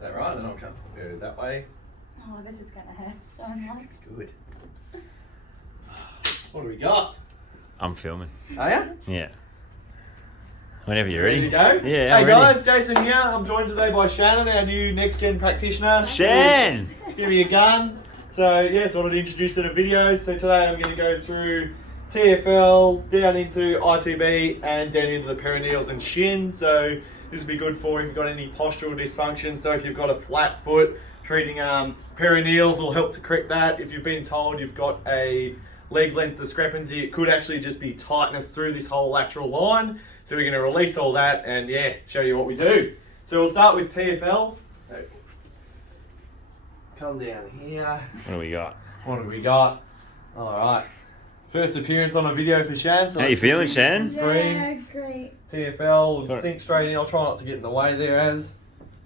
that right? Then I'll come that way. Oh, this is gonna hurt so much. Good. What do we got? I'm filming. Are ya? Yeah. Whenever you're ready. Ready to go? Yeah, Hey I'm guys, Jason here. I'm joined today by Shannon, our new next gen practitioner. Shan! Give me a gun. So yeah, so I wanted to introduce you to videos. So today I'm going to go through TFL, down into ITB, and down into the perineals and shin. So this will be good for if you've got any postural dysfunction. So if you've got a flat foot, treating perineals will help to correct that. If you've been told you've got a leg length discrepancy, it could actually just be tightness through this whole lateral line. So we're going to release all that and yeah, show you what we do. So we'll start with TFL. Come down here. What do we got? What have we got? All right. First appearance on a video for Shan. So How you feeling, Shan? Yeah, great. TFL, we'll sink straight in. I'll try not to get in the way there, Az.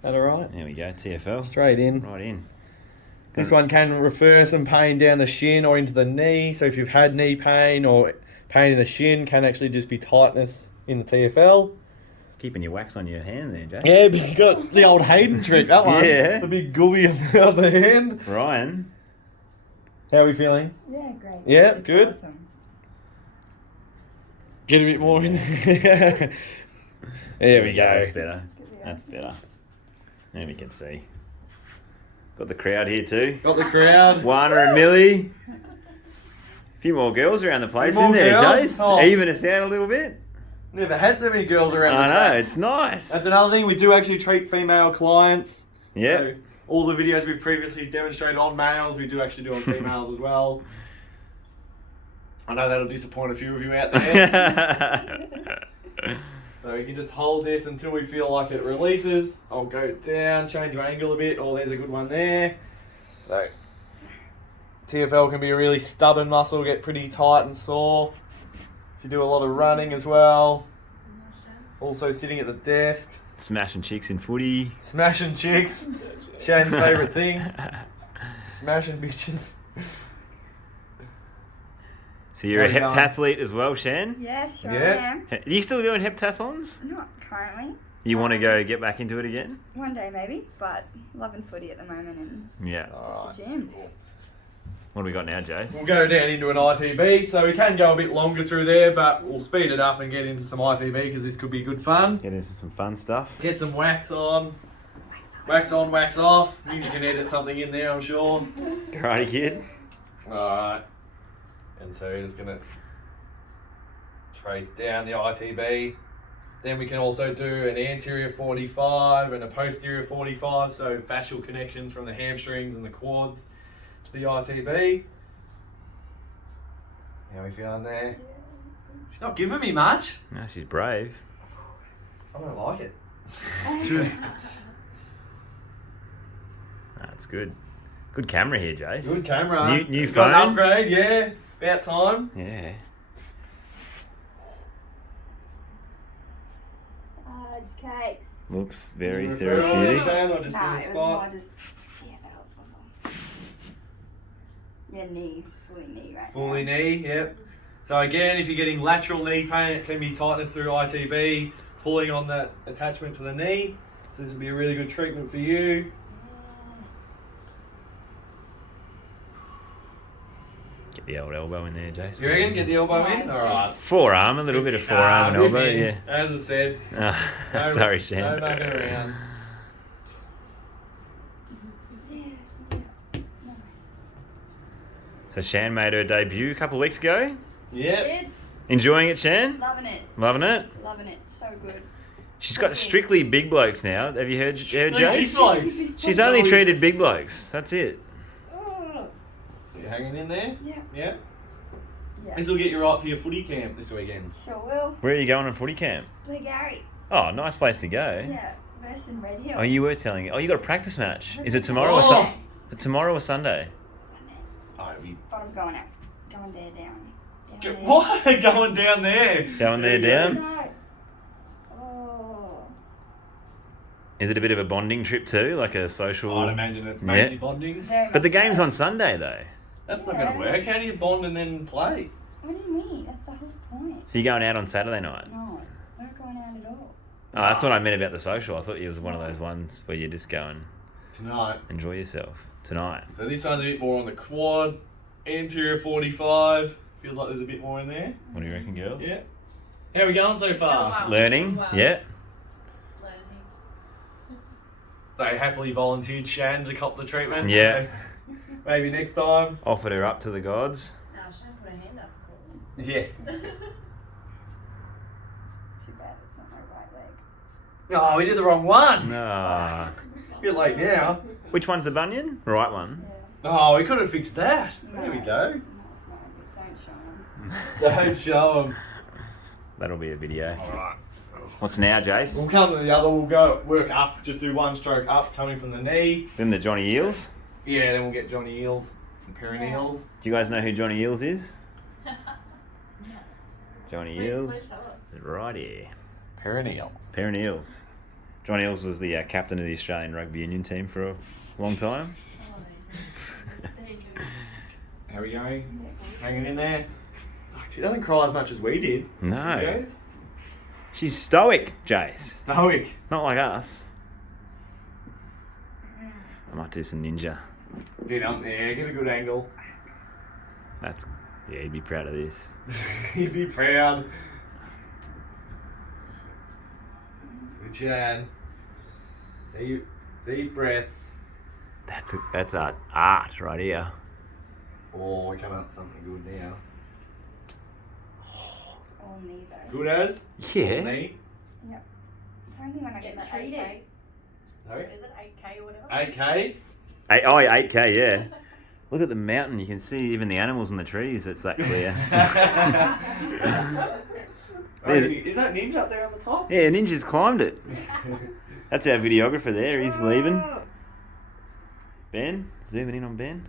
That all right? There we go, TFL. Straight in. Right in. This one can refer some pain down the shin or into the knee. So if you've had knee pain or pain in the shin, can actually just be tightness in the TFL. Keeping your wax on your hand there, Jack. Yeah, but you got the old Hayden trick, that one. Yeah. The big gooey on the hand. Ryan. How are we feeling? Yeah, great. Yeah, That's good. Awesome. Get a bit more in there. There we go. That's better. That's better. There we can see. Got the crowd here too. Got the crowd. Oana and Millie. A few more girls around the place, more in there, girls? Jace. Oh. Even us out a little bit. Never had so many girls around I the know, tracks. it's nice. That's another thing. We do actually treat female clients. Yeah. So all the videos we've previously demonstrated on males, we do actually do on females as well. I know that'll disappoint a few of you out there. So you can just hold this until we feel like it releases. I'll go down, change your angle a bit. Oh, there's a good one there. So TFL can be a really stubborn muscle, get pretty tight and sore. If you do a lot of running as well. Also sitting at the desk. Smashing chicks in footy. Smashing chicks. Shan's favourite thing. Smashing bitches. So you're a How you going? heptathlete as well, Shan? Yeah, sure Yeah. am. Are you still doing heptathlons? Not currently. You want to go get back into it again? One day maybe, but loving footy at the moment and Yeah. Alright. just the gym. What do we got now, Jace? We'll go down into an ITB, so we can go a bit longer through there, but we'll speed it up and get into some ITB because this could be good fun. Get into some fun stuff. Get some wax on. Wax on, wax off. You can edit something in there, I'm sure. Karate Kid. Alright. And so we're just going to trace down the ITB. Then we can also do an anterior 45 and a posterior 45, so fascial connections from the hamstrings and the quads to the ITB. How are we feeling there? She's not giving me much. No, she's brave. I don't like it. That's good. Good camera here, Jace. Good camera. New We've got an phone? upgrade, yeah. About time. Yeah. Cakes. Looks very Referral, therapeutic. Shan, or just No, in it the was more spot? just TFL before. Yeah, knee, fully knee right Fully now. knee, yep. So again, if you're getting lateral knee pain, it can be tightness through ITB, pulling on that attachment to the knee. So this will be a really good treatment for you. Get the old elbow in there, Jace. You reckon? Get the elbow in? No. Alright. Forearm, a little bit of forearm and Nah, elbow, rib in. yeah. As I said. No- Sorry, Shan. No mucking around. Yeah, yeah, nice. So Shan made her debut a couple of weeks ago. Yep. Good. Enjoying it, Shan? Loving it. Loving it? Loving it. So good. She's got strictly big blokes now. Have you heard These Jace? blokes. She's only treated big blokes. That's it. You hanging in there? Yeah. Yeah. Yeah. This will get you right for your footy camp this weekend. Sure will. Where are you going on footy camp? Blue Gary. Oh, nice place to go. Yeah. Versus Red Hill. Oh, you were telling. Oh, you got a practice match. Is it tomorrow or Oh. Sunday? Is it tomorrow or Sunday? Sunday. Oh, we But I'm going out. Going there down. Get, what? Going down there. Going there down? No. Oh. Is it a bit of a bonding trip too, like a social? I'd imagine it's mainly Yeah. bonding. Very But the much game's so. on Sunday though. That's not going to work. How do you bond and then play? What do you mean? That's the whole point. So you're going out on Saturday night? No, we're not going out at all. Oh, that's what I meant about the social. I thought it was one of those ones where you're just going. Tonight. Enjoy yourself tonight. So this one's a bit more on the quad. Anterior 45. Feels like there's a bit more in there. What do you reckon, girls? Yeah. How are we going so far? Wow. Learning? Wow. Yeah. Learning heaps. They happily volunteered Shan to cop the treatment. Yeah. So maybe next time. Offered her up to the gods. No, Shan put her hand up, of course. Yeah. Too bad it's not my right leg. Oh, we did the wrong one. Ah. A bit late now. Which one's the bunion? Right one. Yeah. Oh, we could have fixed that. There we No. go. No, it's not a bit. Don't show 'em. Don't show them. That'll be a video. Alright. What's now, Jace? We'll come to the other, we'll go work up, just do one stroke up coming from the knee. Then the Johnny Eels. Yeah, then we'll get Johnny Eels and perineals. Do you guys know who Johnny Eels is? Johnny Please Eels. tell us. Right here. Perineals. Perineals. Johnny Eels was the captain of the Australian rugby union team for a long time. Oh, there you go. How are we going? Hanging in there? Oh, she doesn't cry as much as we did. No. Guys. She's stoic, Jace. Stoic. Not like us. I might do some ninja. Get up there, get a good angle. That's, yeah, you'd be proud of this. You'd be proud. Good Jan. Deep breaths. That's art right here. Oh, we're coming up with something good now. It's all me though. Good as? Yeah. Me? Yep. It's only when I Getting get that treated. 8K. Sorry? What is it? 8K or whatever? 8K? 8K, yeah. Look at the mountain. You can see even the animals in the trees. It's that clear. Is that Ninja up there on the top? Yeah, Ninja's climbed it. That's our videographer there. He's leaving. Ben, zooming in on Ben.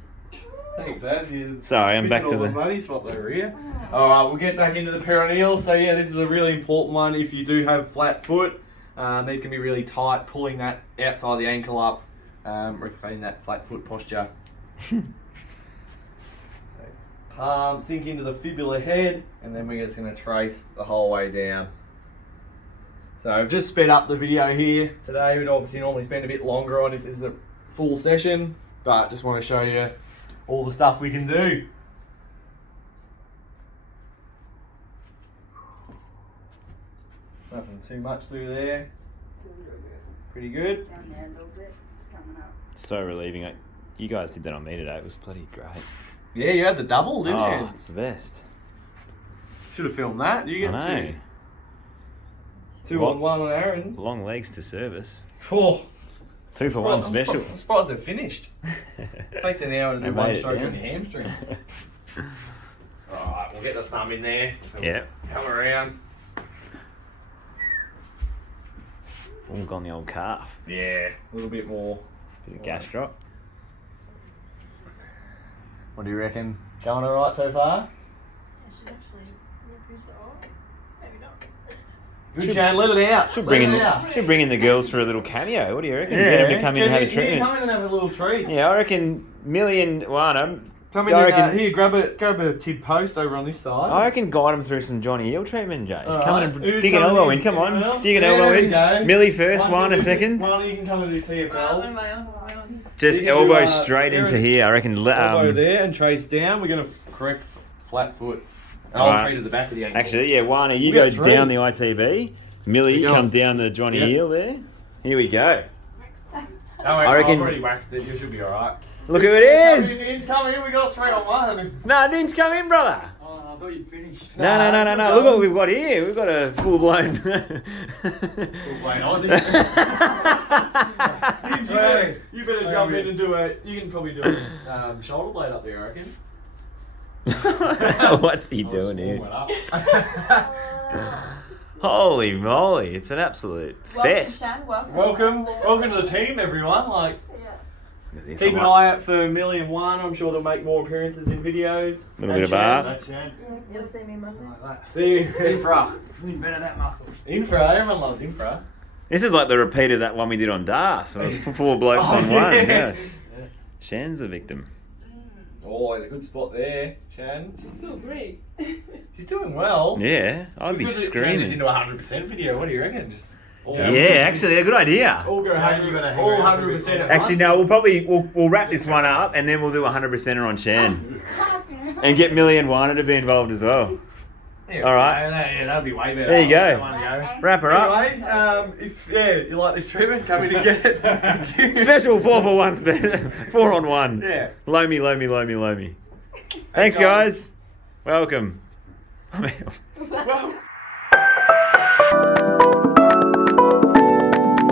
Thanks, Az. Sorry, I'm back to the... money spot over here. Alright, we'll get back into the perineal. So yeah, this is a really important one if you do have flat foot. These can be really tight, pulling that outside of the ankle up, recreating that flat foot posture. So, palm, sink into the fibula head, and then we're just going to trace the whole way down. So I've just sped up the video here today. We'd obviously normally spend a bit longer on if this is a full session, but just want to show you all the stuff we can do. Nothing too much through there. Pretty good. Down there a little bit. It's coming up. So relieving. You guys did that on me today. It was bloody great. Yeah, you had the double, didn't Oh, you? it's the best. Should have filmed that. You I get know. two What? on one on Aaron. Long legs to service. Oh, 2 for 1 I'm special. I'm surprised they're finished. Takes an hour to They do one made it, stroke yeah. on your hamstring. Alright, we'll get the thumb in there. So Yeah. Come around. All on the old calf. Yeah, a little bit more. Bit of gas drop. What do you reckon? Going alright so far? Yeah, she's actually pretty sore. Maybe not. Good, Shan, let it out. Should Let bring it in out. should bring in the girls for a little cameo. What do you reckon? Get them to come in and have a Come treatment. in and have a little treat. Yeah, I reckon Millie and Oana. Come in I and, reckon, here, grab a tid post over on this side. I reckon guide them through some Johnny Eel treatment, Jay. Alright. Come in and Who's dig an coming elbow in? in. Come Anyone on, else? dig an Yeah, elbow there we in. go. Millie first, One, Oana you second. One, you can come and do Right, TFL. what am I on? What am I on? Just You can do, elbow straight into Aaron, here. I reckon. Elbow there and trace down. We're going to correct flat foot. And I'll Alright. treat at the back of the ankle. Actually, yeah, Oana, you We got go three. down the ITB. Millie, you Go come on. down the Johnny Yep. Eel there. Here we go. No, wait, I reckon- I've already waxed it. You should be alright. Look who it is! Come in. We got 3 on 1. No, Dean's come in, brother. Oh, I thought you'd finished. No. Look what we've got here. We've got a full blown. Wait, you better jump in and do it. You can probably do a shoulder blade up there, I reckon. What's he doing here? Holy moly! It's an absolute fest. Shan, welcome. Welcome to the team, everyone. Like, Yeah. This keep an one. eye out for Millie and Juan. I'm sure they'll make more appearances in videos. Little bit of And Shan. art. You'll see me Monday. Like that. See, Infra. Win better that muscle. infra. Everyone loves infra. This is like the repeat of that one we did on Das when it was 4 blokes Oh, on one. yeah. Yeah, it's, Shan's the victim. Oh, there's a good spot there, Shan. She's still great. She's doing well. Yeah, I'd be We could turn this screaming. into a 100% video. What do you reckon? Just Yeah, actually, a good idea. All go Shane, you gotta hang all around for a 100% bit at Actually, once. no, we'll wrap this one up and then we'll do 100%er on Shan. And get Millie and Oana to be involved as well. Yeah, All right. Yeah, that'd be way better. There you go. One go. Wrap her up. Anyway, if you like this treatment, come in and get it. Special 4 for 1, 4 on 1. Yeah. Low me. Thanks, guys. Welcome. Well,